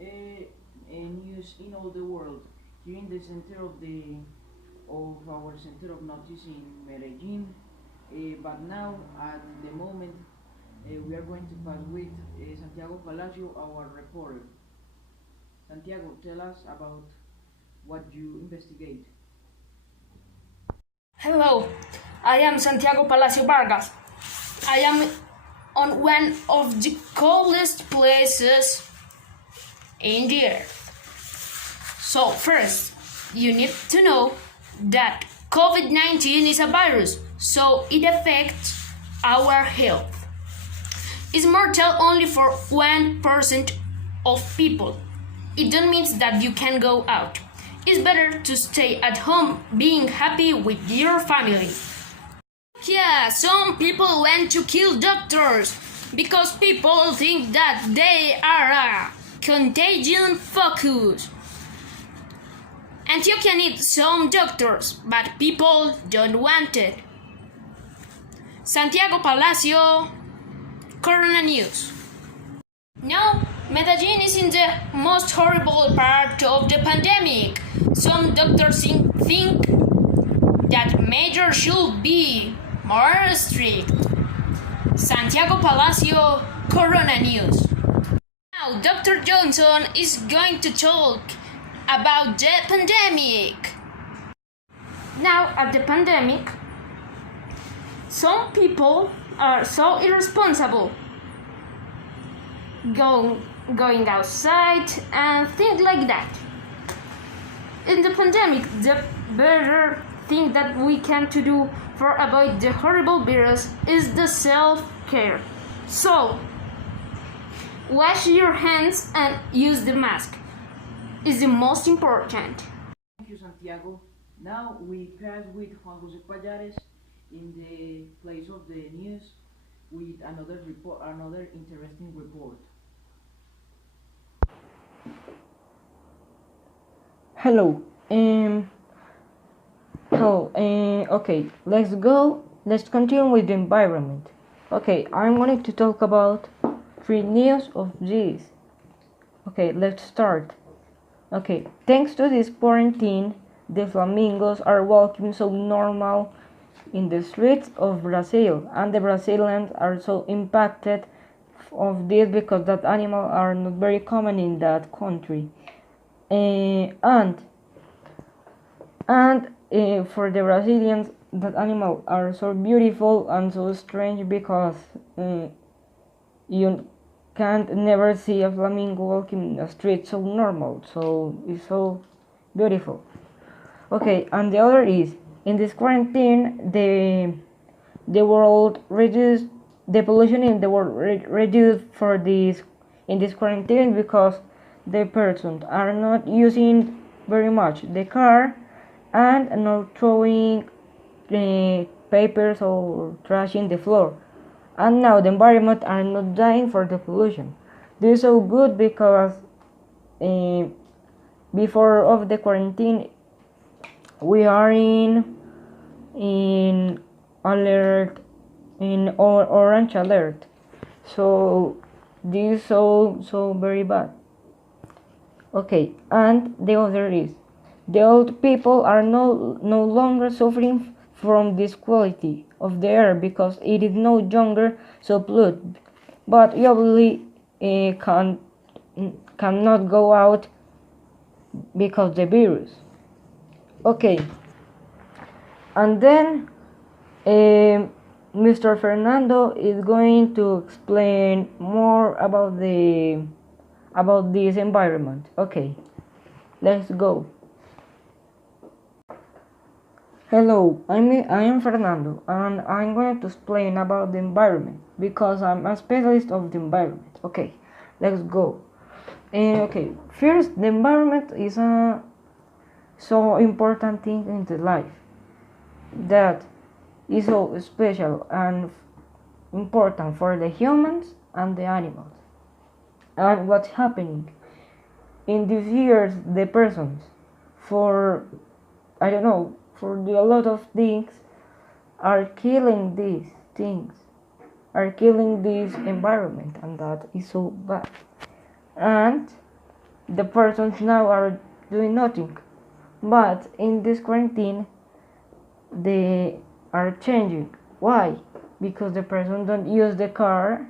news in all the world. Here in the center of our center of notice in Medellin, but now at the moment we are going to pass with Santiago Palacio, our reporter. Santiago, tell us about what you investigate. Hello, I am Santiago Palacio Vargas. I am on one of the coldest places in the earth. So first, you need to know that COVID-19 is a virus, so it affects our health. It's mortal only for 1% of people. It don't mean that you can go out. It's better to stay at home being happy with your family. Yeah, some people want to kill doctors because people think that they are a contagion focus. Antioquia needs some doctors, but people don't want it. Santiago Palacio, Coronews. Now, Medellin is in the most horrible part of the pandemic. Some doctors think that measures should be more strict. Santiago Palacio, Coronews. Now, Dr. Johnson is going to talk about the pandemic. Now, at the pandemic, some people are so irresponsible, going outside and things like that. In the pandemic, the better thing that we can to do for avoid the horrible virus is the self-care. So, wash your hands and use the mask. Is the most important. Thank you, Santiago. Now we pass with Juan Jose Payares in the place of the news with another interesting report. Hello. Okay, let's go. Let's continue with the environment. Okay, I'm going to talk about 3 news of this. Okay, let's start. Okay, thanks to this quarantine, the flamingos are walking so normal in the streets of Brazil, and the Brazilians are so impacted of this because that animals are not very common in that country. For the Brazilians, that animals are so beautiful and so strange because you can't never see a flamingo walking in the street so normal, so it's so beautiful. Okay, and the other is in this quarantine the world reduced the pollution in the world reduced for this in this quarantine because the persons are not using very much the car and not throwing papers or trash in the floor, and now the environment are not dying for the pollution. This is so good because before of the quarantine we are in alert, in orange alert, so this is so very bad. Okay, and the other is the old people are no longer suffering from this quality of the air because it is no longer so polluted, but you obviously cannot go out because the virus. Okay, and then Mr. Fernando is going to explain more about this environment. Okay, let's go. Hello, I am Fernando, and I'm going to explain about the environment because I'm a specialist of the environment. Okay, let's go. Okay, first, the environment is a so important thing in the life that is so special and important for the humans and the animals. And what's happening in these years, the persons for I don't know, for a lot of things are killing these things, are killing this environment, and that is so bad. And the persons now are doing nothing. But in this quarantine, they are changing. Why? Because the person don't use the car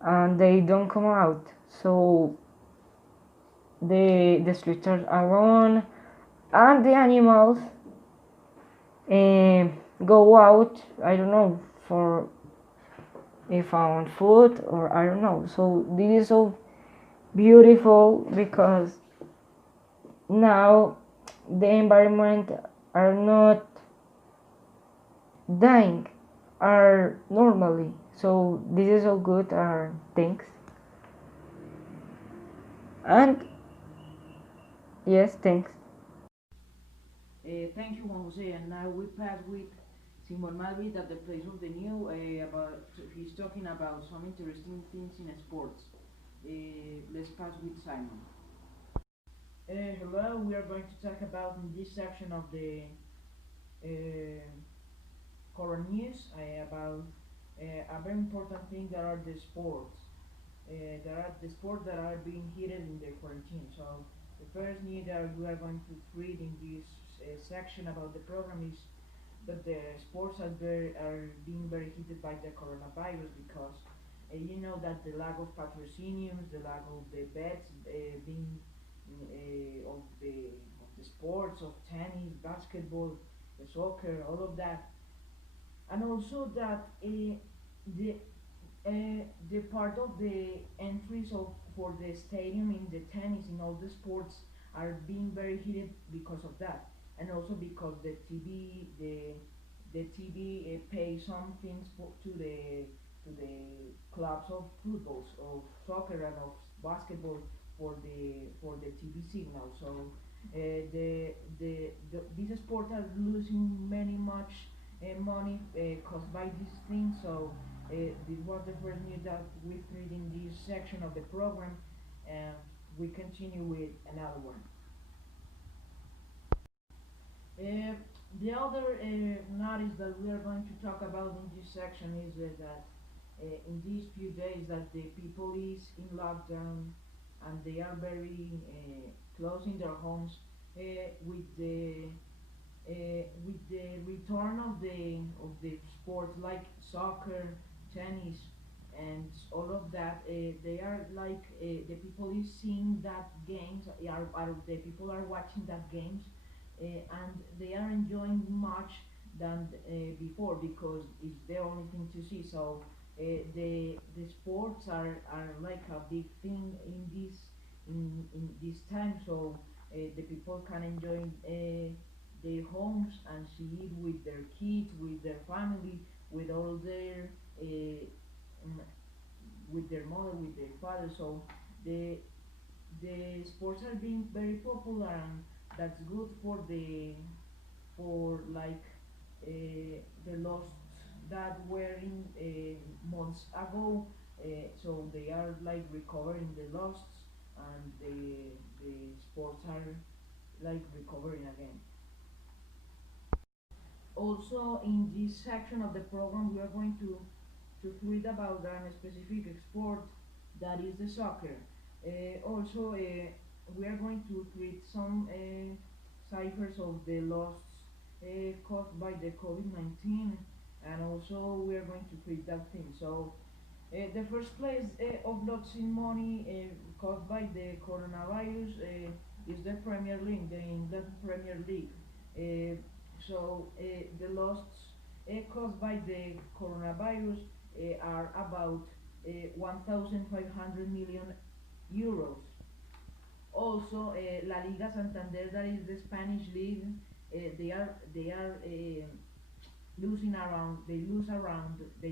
and they don't come out. So the streets are alone and the animals uh, go out, I don't know, for found food or I don't know. So this is so beautiful because now the environment are not dying, are normally. So this is so good, things. And yes, thanks. Thank you, Juan Jose. And now we pass with Simon Madrid at the place of the new. He's talking about some interesting things in sports. Let's pass with Simon. Hello, we are going to talk about in this section of the uh, Coronews about a very important thing that are the sports. There are the sports that are being heated in the quarantine. So the first news that we are going to read in this section about the program is that the sports are being very heated by the coronavirus because you know that the lack of patrociniums, the lack of the bets being of the sports of tennis, basketball, the soccer, all of that, and also that the the part of the entries of for the stadium in the tennis in all the sports are being very heated because of that, and also because the TV pay some things to the clubs of footballs, of soccer, and of basketball for the TV signal. So these sports are losing many much money caused by this thing. So this was the first news that we read in this section of the program, and we continue with another one. Uh, the other notice that we are going to talk about in this section is that in these few days that the people is in lockdown and they are very close in their homes with the return of the sports like soccer, tennis, and all of that. They are like the people is seeing that games. Are the people are watching that games, and they are enjoying much than before because it's the only thing to see. So the sports are like a big thing in this time. So the people can enjoy their homes and see it with their kids, with their family, with all their um, with their mother, with their father. So the the sports are being very popular, and that's good for like the lost that were in months ago. So they are like recovering the losts, and the sports are like recovering again. Also, in this section of the program, we are going to read about a specific sport that is the soccer. Also, we are going to read some ciphers of the losses caused by the COVID-19, and also we are going to read that thing. So, the first place of lots in money caused by the coronavirus is the Premier League, the England Premier League. Uh, the losses caused by the coronavirus are about 1,500 million euros. Also, La Liga Santander, that is the Spanish league, they are they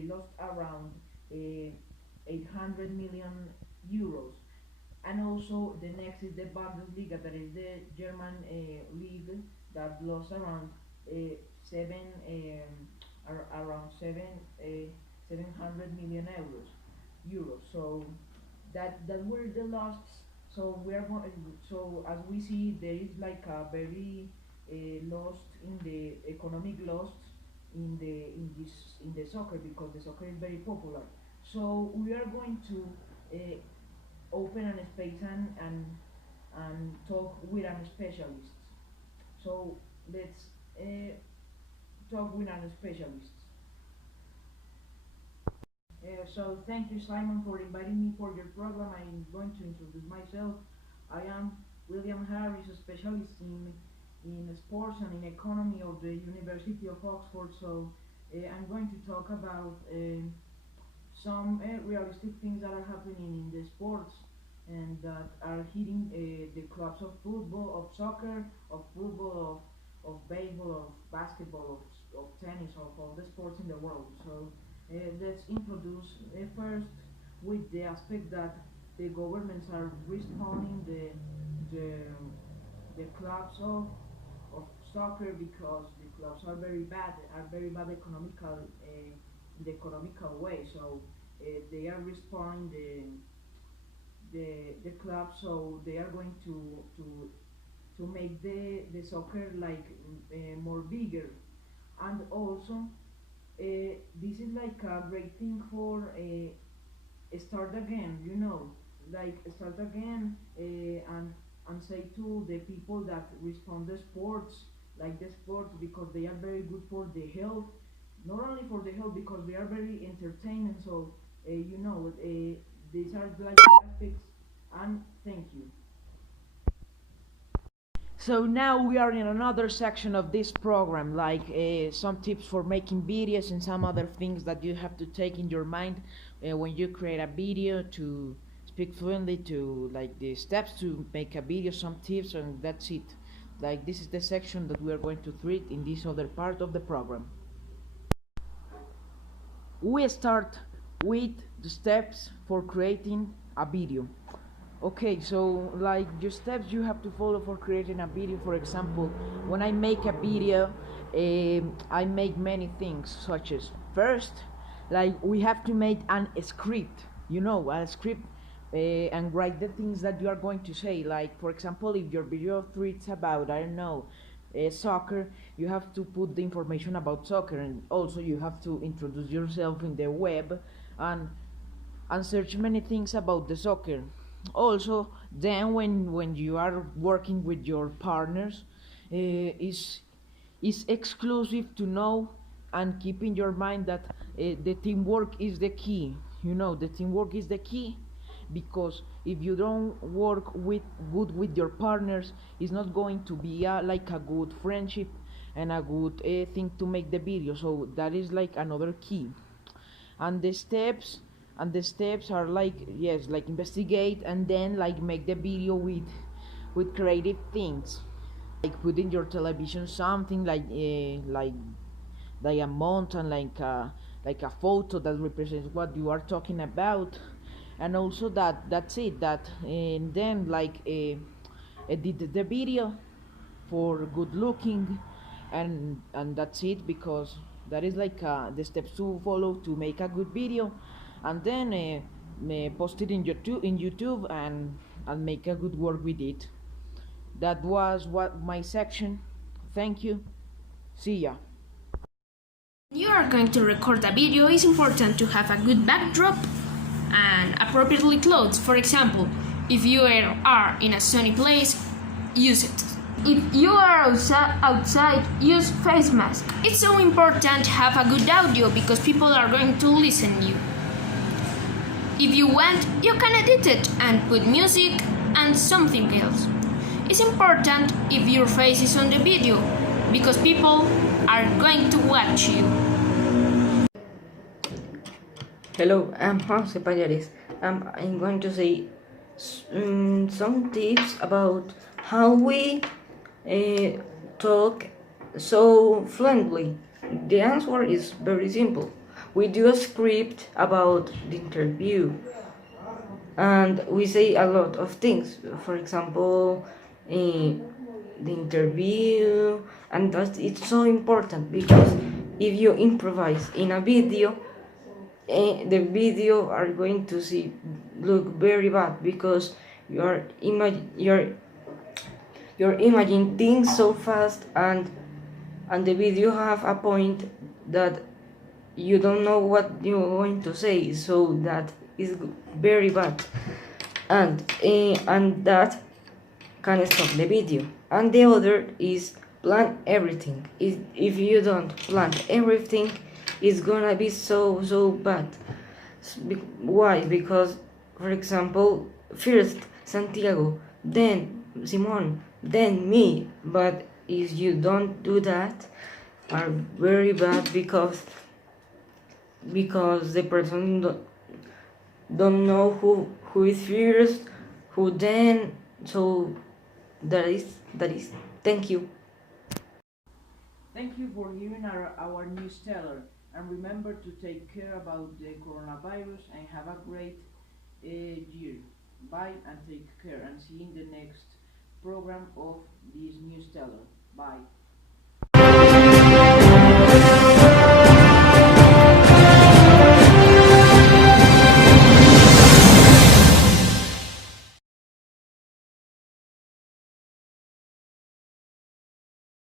lost around 800 million euros. And also the next is the Bundesliga, that is the German league that lost around seven around 700 million euros. So that were the losts. So we are so as we see, there is like a very lost in the economic loss in the soccer, because the soccer is very popular. So we are going to open a space and talk with a specialist. So let's talk with a specialist. So thank you, Simon, for inviting me for your program. I'm going to introduce myself. I am William Harris, a specialist in sports and in economy of the University of Oxford. So I'm going to talk about some realistic things that are happening in the sports and that are hitting the clubs of football, of soccer, of football, of baseball, of basketball, of tennis, of all the sports in the world. So let's introduce first with the aspect that the governments are responding the the clubs of soccer because the clubs are very bad in the economical way. So they are responding the club, so they are going to make the soccer like more bigger, and also this is like a great thing for start again, like start again and say to the people that respond the sports, like the sports, because they are very good for the health, not only for the health because they are very entertaining. So these are like aspects, and thank you. So now we are in another section of this program, like some tips for making videos and some other things that you have to take in your mind when you create a video, to speak fluently, to like the steps to make a video, some tips, and that's it. Like this is the section that we are going to treat in this other part of the program. We start with the steps for creating a video. Okay, so like the steps you have to follow for creating a video. For example, when I make a video, I make many things, such as first, like we have to make a script, a script, and write the things that you are going to say. Like for example, if your video treats about, I don't know, soccer, you have to put the information about soccer, and also you have to introduce yourself in the web and search many things about the soccer. Also, then when you are working with your partners, is exclusive to know and keep in your mind that the teamwork is the key. The teamwork is the key, because if you don't work good with your partners, it's not going to be like a good friendship and a good thing to make the video. So that is like another key. And the steps are like, yes, like investigate and then like make the video with creative things, like put in your television something like a mountain, like a photo that represents what you are talking about. And also that's it, that and then like edit the video for good looking, and that's it, because that is like the steps to follow to make a good video. And then post it in YouTube and make a good work with it. That was what my section. Thank you. See ya. When you are going to record a video, it's important to have a good backdrop and appropriately clothes. For example, if you are in a sunny place, use it. If you are outside, use face mask. It's so important to have a good audio because people are going to listen you. If you want, you can edit it and put music and something else. It's important if your face is on the video, because people are going to watch you. Hello, I'm Jose Payares. I'm going to say some tips about how we talk so fluently. The answer is very simple. We do a script about the interview, and we say a lot of things. For example, the interview, and it's so important, because if you improvise in a video, the video are going to look very bad, because you're imagining things so fast, and the video have a point that you don't know what you're going to say, so that is very bad. And that can stop the video. And the other is plan everything. If you don't plan everything, it's gonna be so bad. Why? Because, for example, first Santiago, then Simon, then me. But if you don't do that, are very bad because the person don't know who is first, who then. So that is. Thank you. Thank you for hearing our news teller, and remember to take care about the coronavirus and have a great year. Bye and take care, and see you in the next program of this news teller. Bye.